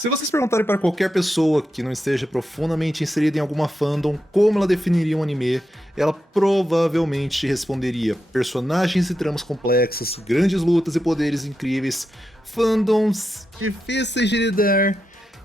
Se vocês perguntarem para qualquer pessoa que não esteja profundamente inserida em alguma fandom como ela definiria um anime, ela provavelmente responderia: personagens e tramas complexas, grandes lutas e poderes incríveis, fandoms difíceis de lidar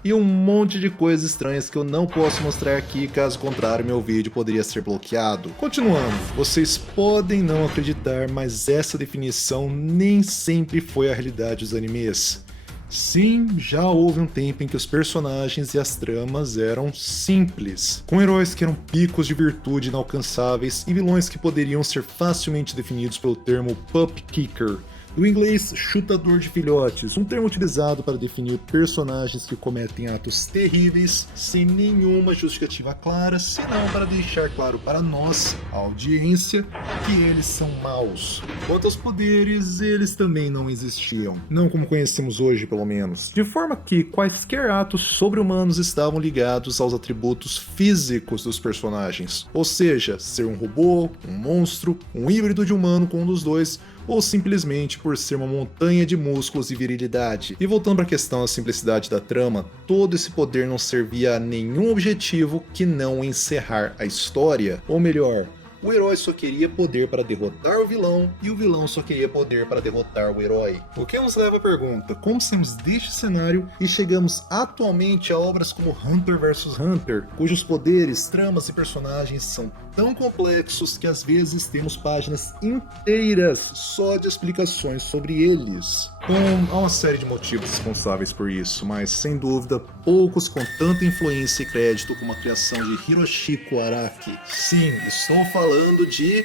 e um monte de coisas estranhas que eu não posso mostrar aqui, caso contrário meu vídeo poderia ser bloqueado. Continuando, vocês podem não acreditar, mas essa definição nem sempre foi a realidade dos animes. Sim, já houve um tempo em que os personagens e as tramas eram simples, com heróis que eram picos de virtude inalcançáveis e vilões que poderiam ser facilmente definidos pelo termo pup kicker, do inglês chutador de filhotes, um termo utilizado para definir personagens que cometem atos terríveis sem nenhuma justificativa clara, senão para deixar claro para nós, a audiência, que eles são maus. Quanto aos poderes, eles também não existiam, não como conhecemos hoje pelo menos, de forma que quaisquer atos sobre-humanos estavam ligados aos atributos físicos dos personagens, ou seja, ser um robô, um monstro, um híbrido de humano com um dos dois, ou simplesmente por ser uma montanha de músculos e virilidade. E voltando para a questão da simplicidade da trama, todo esse poder não servia a nenhum objetivo que não encerrar a história. Ou melhor, o herói só queria poder para derrotar o vilão, e o vilão só queria poder para derrotar o herói. O que nos leva à pergunta: como saímos deste cenário e chegamos atualmente a obras como Hunter vs Hunter, cujos poderes, tramas e personagens são tão complexos que às vezes temos páginas inteiras só de explicações sobre eles? Bom, há uma série de motivos responsáveis por isso, mas sem dúvida poucos com tanta influência e crédito como a criação de Hiroshiko Araki. Sim, estou falando de...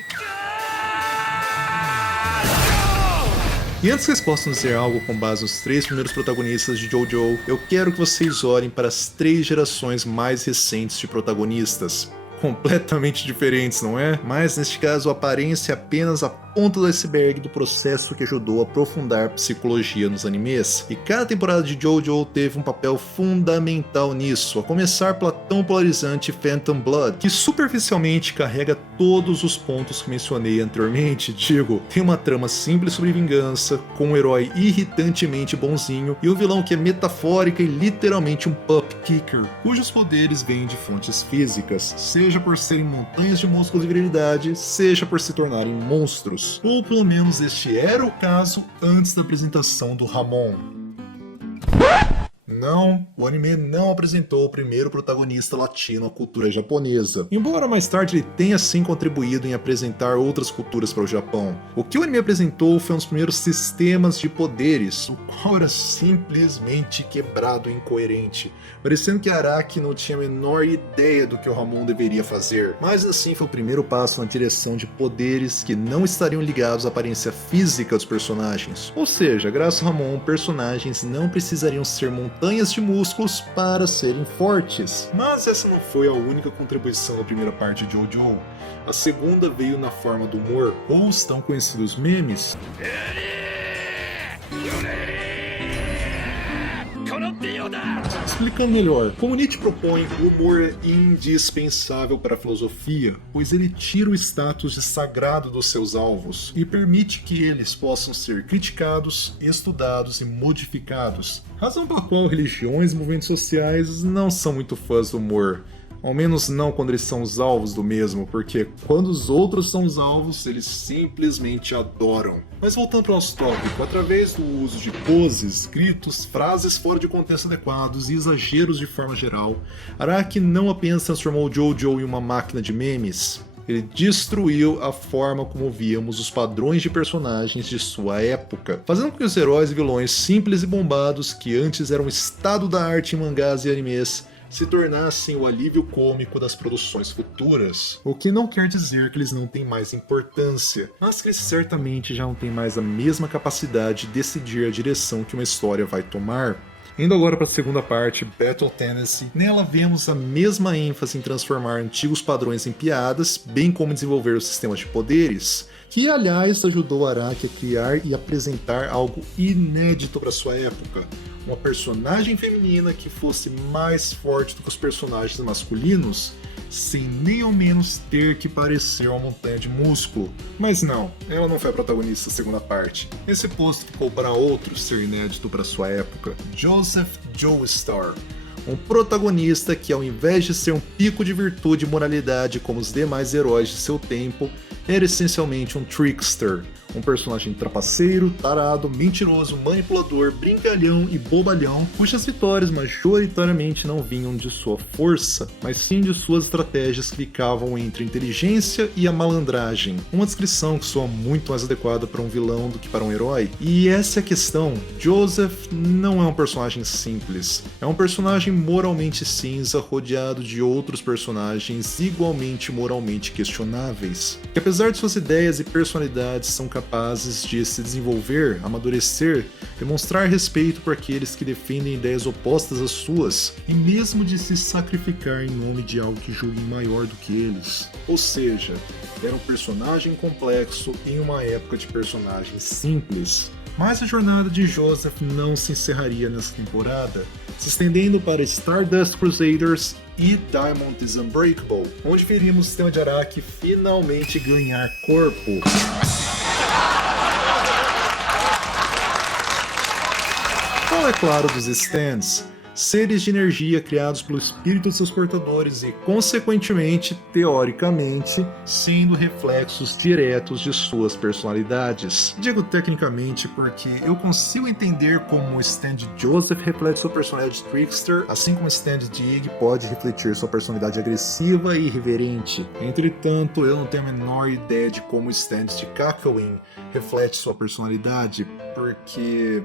E antes que vocês possam dizer algo com base nos 3 primeiros protagonistas de JoJo, eu quero que vocês olhem para as 3 gerações mais recentes de protagonistas. Completamente diferentes, não é? Mas neste caso a aparência é apenas a ponta do iceberg do processo que ajudou a aprofundar a psicologia nos animes. E cada temporada de JoJo teve um papel fundamental nisso, a começar pela tão polarizante Phantom Blood, que superficialmente carrega todos os pontos que mencionei anteriormente. Digo, tem uma trama simples sobre vingança, com um herói irritantemente bonzinho e o vilão que é metafórica e literalmente um pup kicker, cujos poderes vêm de fontes físicas, seja por serem montanhas de músculos e virilidade, seja por se tornarem monstros. Ou pelo menos este era o caso antes da apresentação do Ramon. Não, o anime não apresentou o primeiro protagonista latino à cultura japonesa, embora mais tarde ele tenha sim contribuído em apresentar outras culturas para o Japão. O que o anime apresentou foi um dos primeiros sistemas de poderes, o qual era simplesmente quebrado e incoerente, parecendo que Araki não tinha a menor ideia do que o Ramon deveria fazer. Mas assim foi o primeiro passo na direção de poderes que não estariam ligados à aparência física dos personagens, ou seja, graças a Ramon, personagens não precisariam ser montanhas de músculos para serem fortes. Mas essa não foi a única contribuição da primeira parte de JoJo. A segunda veio na forma do humor, ou os tão conhecidos memes. Explicando melhor, como Nietzsche propõe, o humor é indispensável para a filosofia, pois ele tira o status de sagrado dos seus alvos e permite que eles possam ser criticados, estudados e modificados, razão pela qual religiões e movimentos sociais não são muito fãs do humor. Ao menos não quando eles são os alvos do mesmo, porque quando os outros são os alvos, eles simplesmente adoram. Mas voltando para o nosso tópico, através do uso de poses, gritos, frases fora de contexto adequados e exageros de forma geral, Araki não apenas transformou JoJo em uma máquina de memes, ele destruiu a forma como víamos os padrões de personagens de sua época, fazendo com que os heróis e vilões simples e bombados, que antes eram o estado da arte em mangás e animes, se tornassem o alívio cômico das produções futuras. O que não quer dizer que eles não têm mais importância, mas que eles certamente já não têm mais a mesma capacidade de decidir a direção que uma história vai tomar. Indo agora para a segunda parte, Battle Tendency, nela vemos a mesma ênfase em transformar antigos padrões em piadas, bem como desenvolver os sistemas de poderes, que aliás ajudou Araki a criar e apresentar algo inédito para sua época, uma personagem feminina que fosse mais forte do que os personagens masculinos, sem nem ao menos ter que parecer uma montanha de músculo. Mas não, ela não foi a protagonista da segunda parte. Esse posto ficou para outro ser inédito para sua época, Joseph Joestar, um protagonista que, ao invés de ser um pico de virtude e moralidade como os demais heróis de seu tempo, era essencialmente um trickster, um personagem trapaceiro, tarado, mentiroso, manipulador, brincalhão e bobalhão, cujas vitórias majoritariamente não vinham de sua força, mas sim de suas estratégias que ficavam entre a inteligência e a malandragem. Uma descrição que soa muito mais adequada para um vilão do que para um herói. E essa é a questão. Joseph não é um personagem simples. É um personagem moralmente cinza, rodeado de outros personagens igualmente moralmente questionáveis, que apesar de suas ideias e personalidades são capazes de se desenvolver, amadurecer, demonstrar respeito por aqueles que defendem ideias opostas às suas e mesmo de se sacrificar em nome de algo que julguem maior do que eles. Ou seja, era um personagem complexo em uma época de personagens simples. Mas a jornada de Joseph não se encerraria nessa temporada, se estendendo para Stardust Crusaders e Diamond is Unbreakable, onde veríamos o sistema de Araki finalmente ganhar corpo. Fala, é claro, dos stands, seres de energia criados pelo espírito de seus portadores e, consequentemente, teoricamente, sendo reflexos diretos de suas personalidades. Digo tecnicamente porque eu consigo entender como o stand de Joseph reflete sua personalidade de trickster, assim como o stand de Ig pode refletir sua personalidade agressiva e irreverente. Entretanto, eu não tenho a menor ideia de como o stand de Kakyoin reflete sua personalidade, porque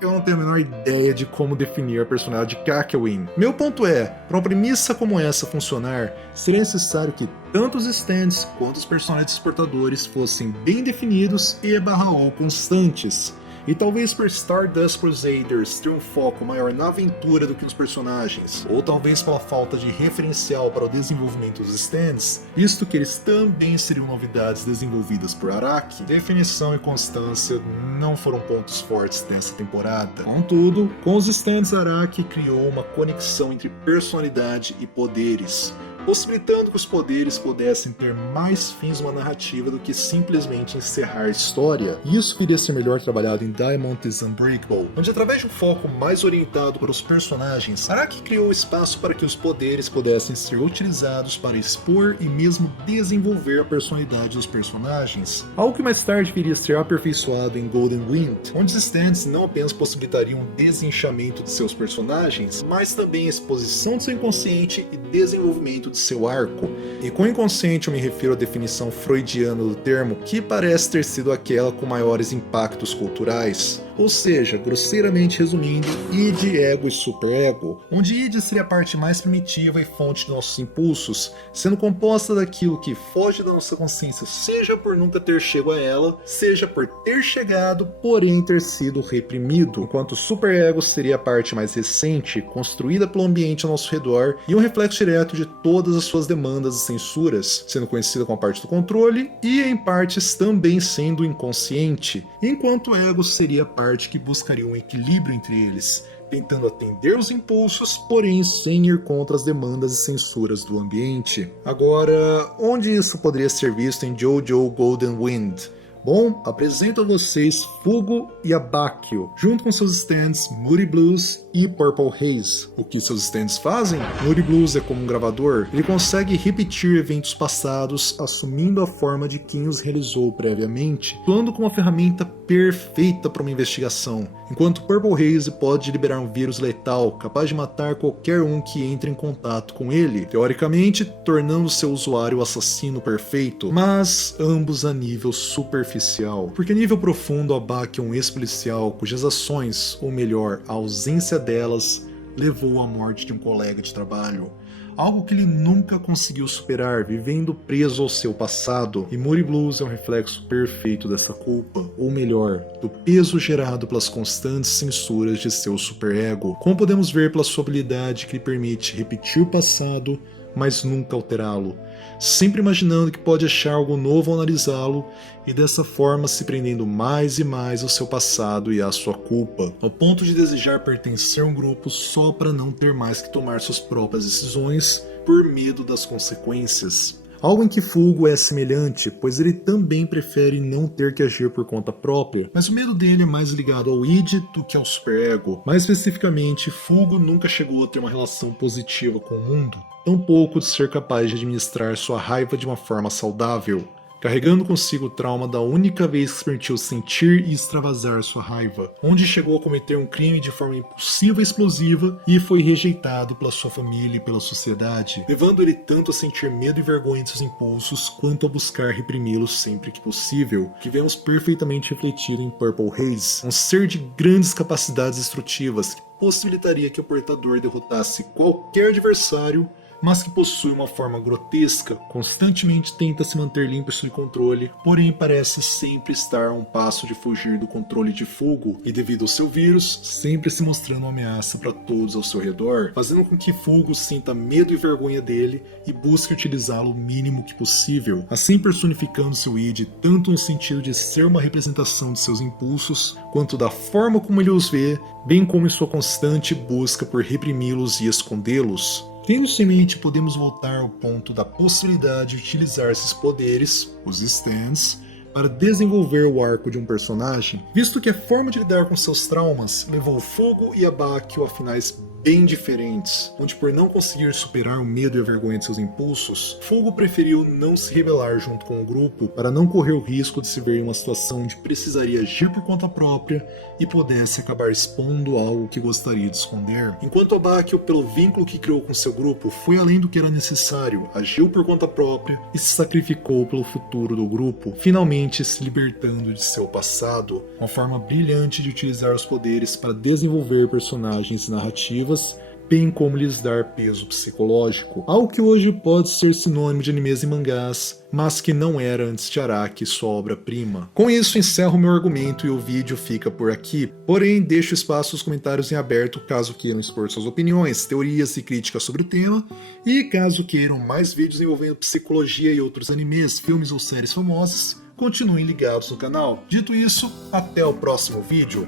eu não tenho a menor ideia de como definir a personalidade de Kakyoin. Meu ponto é, para uma premissa como essa funcionar, seria necessário que tanto os stands quanto os personagens portadores fossem bem definidos e/ou constantes. E talvez por Stardust Crusaders ter um foco maior na aventura do que nos personagens, ou talvez pela falta de referencial para o desenvolvimento dos stands, visto que eles também seriam novidades desenvolvidas por Araki, definição e constância não foram pontos fortes dessa temporada. Contudo, com os stands Araki criou uma conexão entre personalidade e poderes, possibilitando que os poderes pudessem ter mais fins numa narrativa do que simplesmente encerrar a história. E isso viria a ser melhor trabalhado em Diamond is Unbreakable, onde através de um foco mais orientado para os personagens, Araki criou espaço para que os poderes pudessem ser utilizados para expor e mesmo desenvolver a personalidade dos personagens, algo que mais tarde viria a ser aperfeiçoado em Golden Wind, onde os stands não apenas possibilitariam o desenchamento de seus personagens, mas também a exposição de seu inconsciente e desenvolvimento de seu arco. E com inconsciente eu me refiro à definição freudiana do termo, que parece ter sido aquela com maiores impactos culturais. Ou seja, grosseiramente resumindo, id, ego e superego, onde id seria a parte mais primitiva e fonte de nossos impulsos, sendo composta daquilo que foge da nossa consciência, seja por nunca ter chegado a ela, seja por ter chegado, porém ter sido reprimido, enquanto o superego seria a parte mais recente, construída pelo ambiente ao nosso redor e um reflexo direto de todas as suas demandas e censuras, sendo conhecida como a parte do controle e em partes também sendo inconsciente, enquanto o ego seria a parte que buscaria um equilíbrio entre eles, tentando atender os impulsos, porém sem ir contra as demandas e censuras do ambiente. Agora, onde isso poderia ser visto em JoJo Golden Wind? Bom, apresento a vocês Fugo e Abakio, junto com seus stands Moody Blues e Purple Haze. O que seus stands fazem? Moody Blues é como um gravador, ele consegue repetir eventos passados assumindo a forma de quem os realizou previamente, atuando como uma ferramenta perfeita para uma investigação, enquanto Purple Haze pode liberar um vírus letal capaz de matar qualquer um que entre em contato com ele, teoricamente tornando seu usuário o assassino perfeito, mas ambos a nível superficial, porque a nível profundo Abaki é um ex-policial cujas ações, ou melhor, a ausência delas, levou à morte de um colega de trabalho. Algo que ele nunca conseguiu superar, vivendo preso ao seu passado. E Moody Blues é um reflexo perfeito dessa culpa, ou melhor, do peso gerado pelas constantes censuras de seu superego, como podemos ver pela sua habilidade que lhe permite repetir o passado, mas nunca alterá-lo, sempre imaginando que pode achar algo novo ao analisá-lo e dessa forma se prendendo mais e mais ao seu passado e à sua culpa, ao ponto de desejar pertencer a um grupo só para não ter mais que tomar suas próprias decisões por medo das consequências. Algo em que Fugo é semelhante, pois ele também prefere não ter que agir por conta própria, mas o medo dele é mais ligado ao id do que ao superego. Mais especificamente, Fugo nunca chegou a ter uma relação positiva com o mundo, tampouco de ser capaz de administrar sua raiva de uma forma saudável, carregando consigo o trauma da única vez que se permitiu sentir e extravasar sua raiva, onde chegou a cometer um crime de forma impulsiva e explosiva e foi rejeitado pela sua família e pela sociedade, levando ele tanto a sentir medo e vergonha de seus impulsos, quanto a buscar reprimi-los sempre que possível, que vemos perfeitamente refletido em Purple Haze, um ser de grandes capacidades destrutivas que possibilitaria que o portador derrotasse qualquer adversário, mas que possui uma forma grotesca, constantemente tenta se manter limpo e sob controle, porém parece sempre estar a um passo de fugir do controle de Fugo, e devido ao seu vírus, sempre se mostrando uma ameaça para todos ao seu redor, fazendo com que Fugo sinta medo e vergonha dele e busque utilizá-lo o mínimo que possível, assim personificando seu id tanto no sentido de ser uma representação de seus impulsos, quanto da forma como ele os vê, bem como em sua constante busca por reprimi-los e escondê-los. Tendo isso em mente, podemos voltar ao ponto da possibilidade de utilizar esses poderes, os stands, para desenvolver o arco de um personagem, visto que a forma de lidar com seus traumas levou Fugo e Abakio a finais bem diferentes, onde por não conseguir superar o medo e a vergonha de seus impulsos, Fugo preferiu não se rebelar junto com o grupo para não correr o risco de se ver em uma situação onde precisaria agir por conta própria e pudesse acabar expondo algo que gostaria de esconder. Enquanto Abakio, pelo vínculo que criou com seu grupo, foi além do que era necessário, agiu por conta própria e se sacrificou pelo futuro do grupo, finalmente se libertando de seu passado, uma forma brilhante de utilizar os poderes para desenvolver personagens e narrativas, bem como lhes dar peso psicológico, algo que hoje pode ser sinônimo de animes e mangás, mas que não era antes de Araki, sua obra-prima. Com isso, encerro meu argumento e o vídeo fica por aqui, porém deixo espaço aos comentários em aberto caso queiram expor suas opiniões, teorias e críticas sobre o tema, e caso queiram mais vídeos envolvendo psicologia e outros animes, filmes ou séries famosas, continuem ligados no canal. Dito isso, até o próximo vídeo.